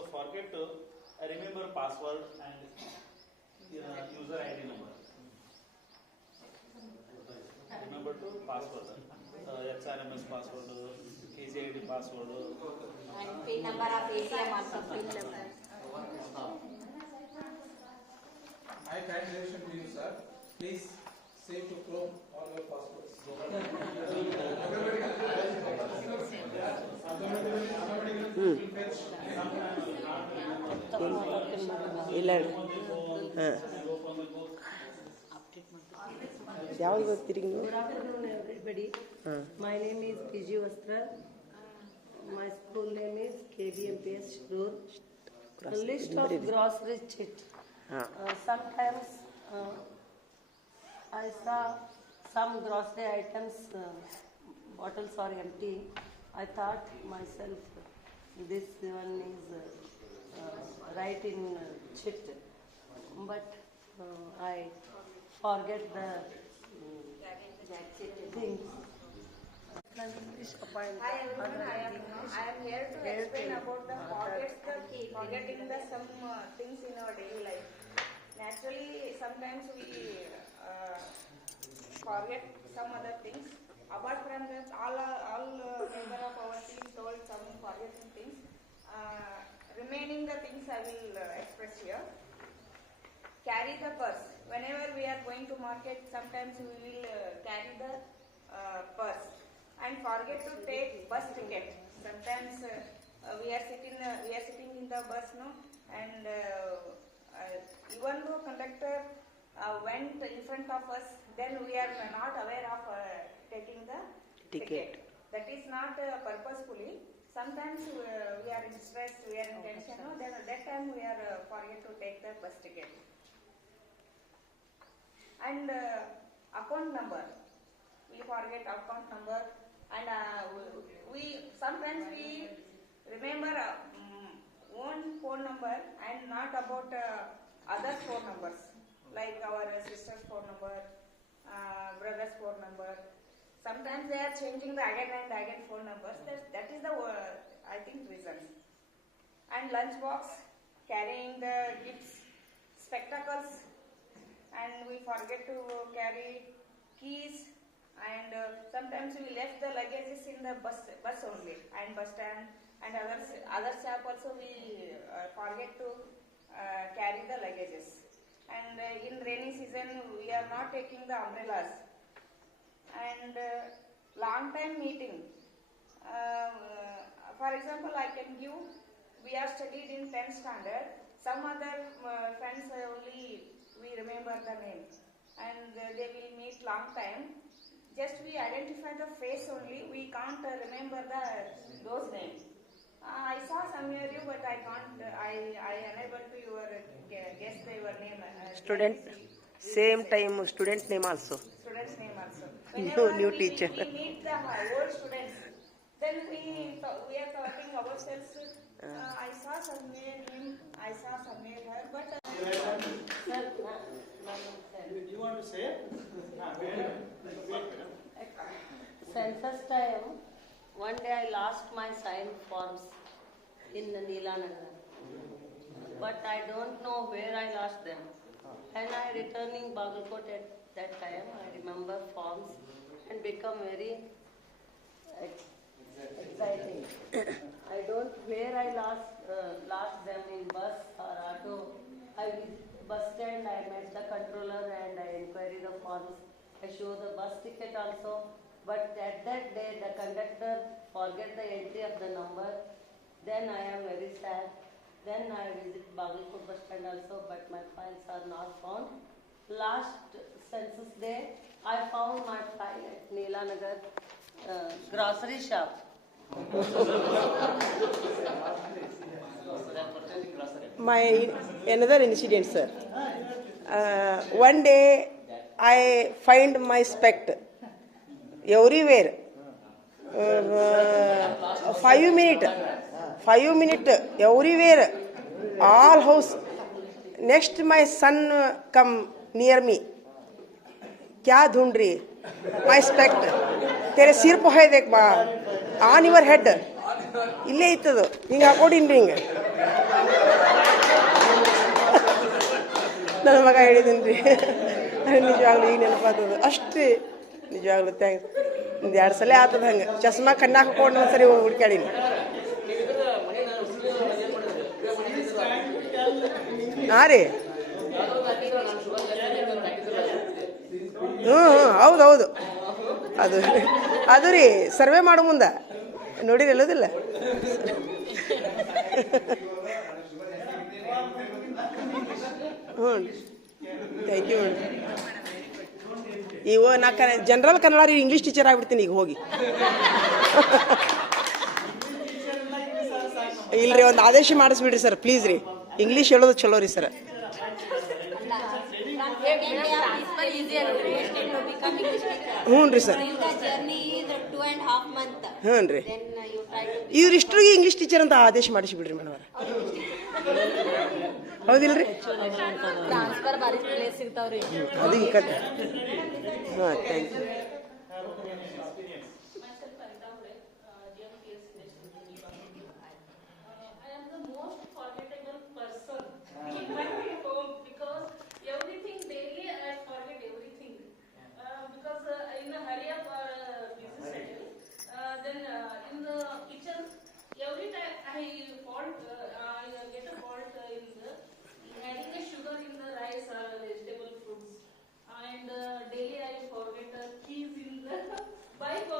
So forget to remember password and user ID number. Remember to password. XRMS password, KJID password. And PIN number of ATM also. PIN number. My kind suggestion to you, sir. Please save to Chrome all your passwords. ಇಲ್ಲ ಯಾವ್ದು ಗೊತ್ತಿರಿ ನೀವು? Good afternoon, everybody. My name is PG Vastra. My school name is KBMPS Shroor. The list of grocery chit. Sometimes I saw some grocery items, bottles are empty. I thought myself, this one is right in chit, but I forget the things. Hi everyone, I am here to explain about the forgetting the some things in our daily life. Naturally, sometimes we forget some other things. Apart from that, all member of our team told some forgetting things. Remaining the things I will express here. Carry the purse. Whenever we are going to market, sometimes we will carry the purse and forget to take bus ticket. Sometimes we are sitting in the bus, no, and even though conductor went in front of us, then we are not aware of taking the ticket. That is not purposefully. Sometimes we are in stress, we are in tension, no, then at that time we are forget to take the bus ticket. And account number, we forget account number, and we sometimes we remember own phone number and not about other phone numbers, like our sister's phone number, brother's phone number. Sometimes they are changing the again and again phone numbers. That is the I think reasons. And lunch box, carrying the gifts, spectacles, and we forget to carry keys, and sometimes we left the luggages in the bus only, and bus stand and other shop also we forget to carry the luggages. And in rainy season we are not taking the umbrellas. And long time meeting, for example, I can give, we are studied in 10th standard, some other friends only we remember the name, and they will meet long time. Just we identify the face only, we can't remember those names. I saw somewhere you, but I can't. I unable to guess your name. Student, same time student name also. Student's name also. New teacher. We meet the old students. Then we are talking ourselves. I saw somewhere him. I saw somewhere her, but. You want to say? Census time, one day I lost my signed forms in Neelanagar, but I don't know where I lost them. And I returning Bagalkot at that time, I remember forms and become very exciting. I don't where I lost them, in bus or auto. I visit bus stand, I met the controller and I inquiry the forms. I show the bus ticket also, but at that day the conductor forget the entry of the number. Then I am very sad. Then I visit Bagalkot bus stand also, but my files are not found. Last census day, I found my file at Neelanagar grocery shop. My another incident, sir. One day I find my spect everywhere. 5 minutes everywhere, all house. Next my son come near me. क्या ढूंढ रही? My spect. तेरे सिर पे है देख बा. On your head. इल्ले इत्तदो. ಹಿಂಗೆ ಹಾಕೊಂಡಿನ್ರಿ ಹಿಂಗೆ. ನನ್ನ ಮಗ ಹೇಳಿದ್ದೀನಿ ರೀ ನಿಜವಾಗ್ಲೂ ಈಗ ನೆನಪಾಗ್ತದೆ ಅಷ್ಟೇ ನಿಜವಾಗ್ಲೂ ಥ್ಯಾಂಕ್ಸ್. ಒಂದು 2 ಸಲ ಆಗ್ತದೆ ಹಂಗೆ ಚಸ್ಮಾ ಕಣ್ಣಾಗ ಹಾಕೊಂಡು ಒಂದ್ಸರಿ ಹುಡ್ಕ್ಯಾಡೀನಿ. ಹಾಂ ರೀ ಹೌದು ಹೌದು ಅದು ರೀ ಸರ್ವೆ ಮಾಡೋ ಮುಂದೆ ನೋಡಿರಿ ಎಲ್ಲೋದಿಲ್ಲ. ಹ್ಞೂ ಥ್ಯಾಂಕ್ ಯು ಮೇಡಮ್. ನಾ ಜನರಲ್ ಕನ್ನಡ ರೀ ಇಂಗ್ಲೀಷ್ ಟೀಚರ್ ಆಗ್ಬಿಡ್ತೀನಿ ಈಗ ಹೋಗಿ. ಇಲ್ರಿ ಒಂದು ಆದೇಶ ಮಾಡಿಸ್ಬಿಡ್ರಿ ಸರ್ ಪ್ಲೀಸ್ ರೀ. ಇಂಗ್ಲೀಷ್ ಹೇಳೋದು ಚಲೋ ರೀ ಸರ್. ಹ್ಞೂ ರೀ ಸರ್. ಹ್ಞೂ ರೀ ಇವ್ರಿಷ್ಟ್ರಿಗೆ ಇಂಗ್ಲೀಷ್ ಟೀಚರ್ ಅಂತ ಆದೇಶ ಮಾಡಿಸಿಬಿಡ್ರಿ ಮೇಡಮ್ ಅವ್ರ. ಹೌದಿಲ್ರಿ ಅದು ಈ ಕತೆ. ಹಾಂ thank you. Daily I forget keys in the bike.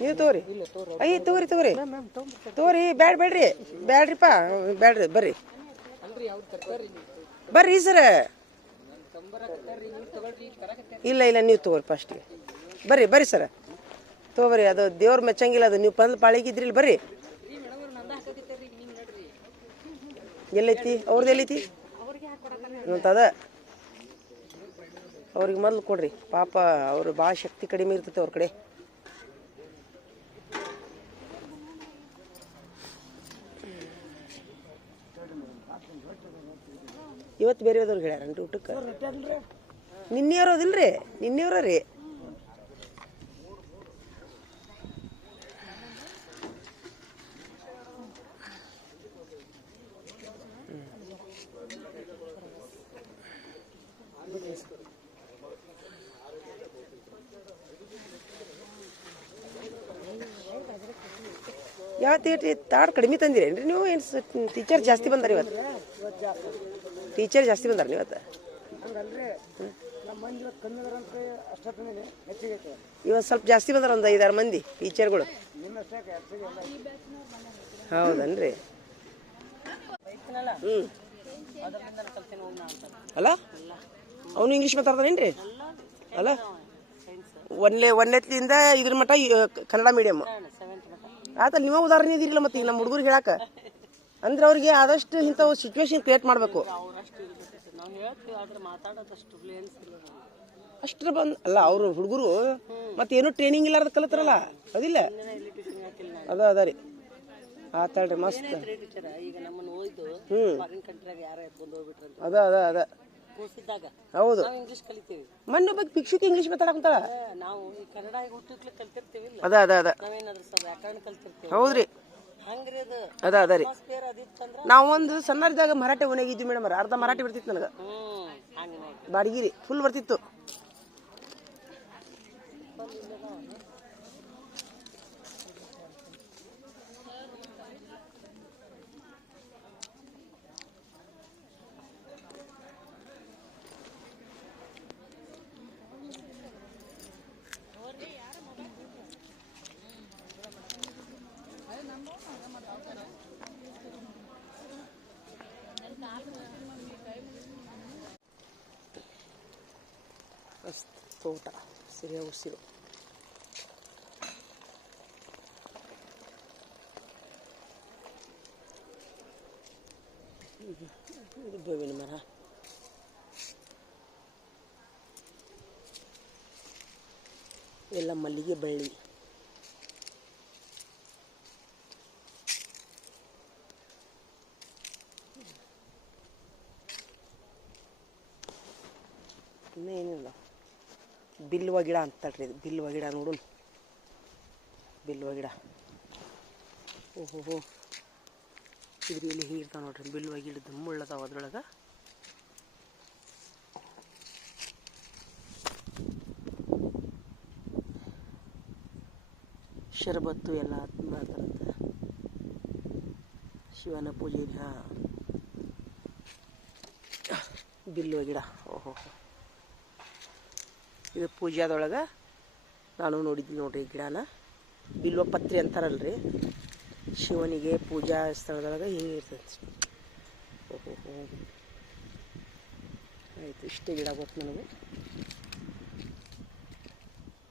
ನೀವು ತಗೋರಿ ಅಯ್ಯ ತಗೋರಿ ಬ್ಯಾಡ್ರಿಪ್ಪ ಬ್ಯಾಡ್ರಿ ಬರ್ರಿ ಬರ್ರಿ ಸರ ಇಲ್ಲ ನೀವು ತಗೋರಿ ಫಸ್ಟಿಗೆ ಬರ್ರಿ ಸರ ತಗೋರಿ ಅದು ದೇವ್ರ ಮೆಚ್ಚಂಗಿಲ್ಲ ಅದು ನೀವು ಬಂದು ಪಾಳಿಗಿದ್ರಿಲ್ಲ ಬರ್ರಿ ಎಲ್ಲೈತಿ ಅವ್ರದ್ದು ಎಲ್ಲೈತಿ ಅಂತದ ಅವ್ರಿಗೆ ಮೊದಲು ಕೊಡ್ರಿ ಪಾಪ ಅವರು ಭಾಳ ಶಕ್ತಿ ಕಡಿಮೆ ಇರ್ತೈತೆ ಅವ್ರ ಕಡೆ ಇವತ್ತು ಬೇರೆದವ್ರಿಗೆ ಹೇಳ್ಯಾರನ್ರಿ ಊಟಕ್ಕೆ ನಿನ್ನೆಯವ್ರದಿಲ್ರಿ ನಿನ್ನೆಯವ್ರ ರೀ ಯಾವತ್ತು ತಾಡು ಕಡಿಮೆ ತಂದಿರೇನ್ರಿ ನೀವು ಏನು ಟೀಚರ್ ಜಾಸ್ತಿ ಬಂದಾರ ಇವತ್ತು ಟೀಚರ್ ಜಾಸ್ತಿ ಬಂದಾರ ಇವತ್ತು ಇವತ್ತು ಸ್ವಲ್ಪ ಜಾಸ್ತಿ ಬಂದಾರ ಒಂದು 5-6 ಮಂದಿ ಟೀಚರ್ಗಳು ಹೌದನ್ರಿ ಅಲ್ಲ ಅವನು ಇಂಗ್ಲೀಷ್ ಮಾತಾಡ್ತಾನೇನ್ರಿ ಅಲ್ಲ ಒಂದನೇದಿಂದ ಇದ್ರ ಮಟ್ಟ ಕನ್ನಡ ಮೀಡಿಯಮ್ ಆತಲ್ಲ ನೀವೇ ಉದಾಹರಣೆ ಇದಿರಲಿಲ್ಲ ಮತ್ತೆ ಈಗ ನಮ್ಮ ಹುಡುಗರಿಗೆ ಹೇಳಕ್ಕೆ ಅಂದ್ರೆ ಅವ್ರಿಗೆ ಆದಷ್ಟು ಇಂಥವು ಸಿಚುವೇಶನ್ ಕ್ರಿಯೇಟ್ ಮಾಡಬೇಕು ಅಷ್ಟ್ರ ಅಲ್ಲ ಅವರು ಹುಡುಗರು ಮತ್ತೆ ಏನೋ ಟ್ರೈನಿಂಗ್ ಇಲ್ಲಾರ್ದ ಕಲಿತಾರಲ್ಲ ಅದಿಲ್ಲ ಅದ ರೀ ಆತಾಳ್ರಿ ಮಸ್ತ್ ಅದ ಹೌದು ಮೊನ್ನೆ ಬಗ್ಗೆ ಭಿಕ್ಷುಕ ಇಂಗ್ಲೀಷ್ ಮಾತಾಡಕಂತಾಳ ಅದ ಹೌದ್ರಿ ಅದ ರೀ ನಾವು ಒಂದು ಸಣ್ಣದಾಗ ಮರಾಠಿ ಓನಾಗಿದ್ವಿ ಮೇಡಮ್ ಅರ್ಧ ಮರಾಠಿ ಬರ್ತಿತ್ತು ನನಗೆ ಬಾಡಿಗಿರಿ ಫುಲ್ ಬರ್ತಿತ್ತು ತೋಟ ಸಿರಿಯ ಉಸಿರು ಇದು ಬೇವಿನ ಮರ ಎಲ್ಲ ಮಲ್ಲಿಗೆ ಬಳ್ಳಿ ಇನ್ನೇನಿಲ್ಲ ಬಿಲ್ವ ಗಿಡ ಅಂತಳ್ರಿ ಇದು ಬಿಲ್ವ ಗಿಡ ನೋಡೋಣ ಬಿಲ್ವ ಗಿಡ ಓಹೋ ಇದ್ರಲ್ಲಿ ಹಿಂಗಿರ್ತಾವ ನೋಡ್ರಿ ಬಿಲ್ವ ಗಿಡದ ಮುಳ್ಳದಾವ ಅದ್ರೊಳಗೆ ಶರಬತ್ತು ಎಲ್ಲ ಮಾಡ್ತಾರಂತೆ ಶಿವನ ಪೂಜೆಗೆ ಬಿಲ್ವ ಗಿಡ ಓಹೋ ಇದು ಪೂಜಾದೊಳಗೆ ನಾನು ನೋಡಿದ್ದೀನಿ ನೋಡ್ರಿ ಈ ಗಿಡನ ಬಿಲ್ವ ಪತ್ರಿ ಅಂತಾರಲ್ರಿ ಶಿವನಿಗೆ ಪೂಜಾ ಸ್ಥಳದೊಳಗೆ ಹಿಂಗೆ ಇರ್ತೈತಿ ಓಹೋ ಆಯಿತು ಇಷ್ಟೇ ಗಿಡ ಗೊತ್ತು ನನಗೆ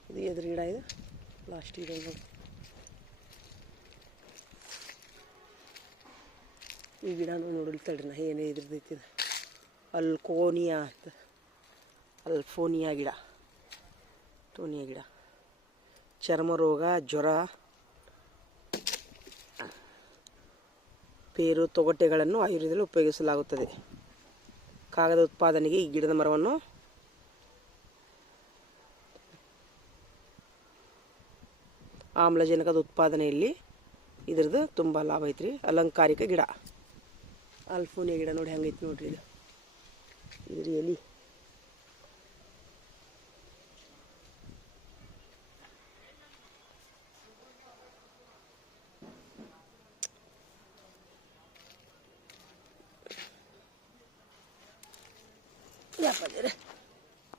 ಇದು ಎದುರು ಗಿಡ ಇದು ಲಾಸ್ಟ್ ಗಿಡ ನೋಡಿ ಈ ಗಿಡನೂ ನೋಡಿಲ್ತಳ್ರಿ ನಾ ಏನೇ ಇದ್ರದೈತಿ ಅಲ್ಕೋನಿಯಾ ಅಂತ ಅಲ್ಫೋನಿಯಾ ಗಿಡ ಟೋನಿಯಾ ಗಿಡ ಚರ್ಮ ರೋಗ ಜ್ವರ ಪೇರು ತೊಗಟೆಗಳನ್ನು ಆಯುರ್ವೇದದಲ್ಲಿ ಉಪಯೋಗಿಸಲಾಗುತ್ತದೆ ಕಾಗದ ಉತ್ಪಾದನೆಗೆ ಈ ಗಿಡದ ಮರವನ್ನು ಆಮ್ಲಜನಕದ ಉತ್ಪಾದನೆಯಲ್ಲಿ ಇದ್ರದ್ದು ತುಂಬ ಲಾಭ ಐತ್ರಿ ಅಲಂಕಾರಿಕ ಗಿಡ ಅಲ್ಫೋನಿಯಾ ಗಿಡ ನೋಡಿ ಹೆಂಗೈತಿ ನೋಡ್ರಿ ಇದು ಇದ್ರಿ ಎಲಿ ಯಾಪಂದ್ರೆ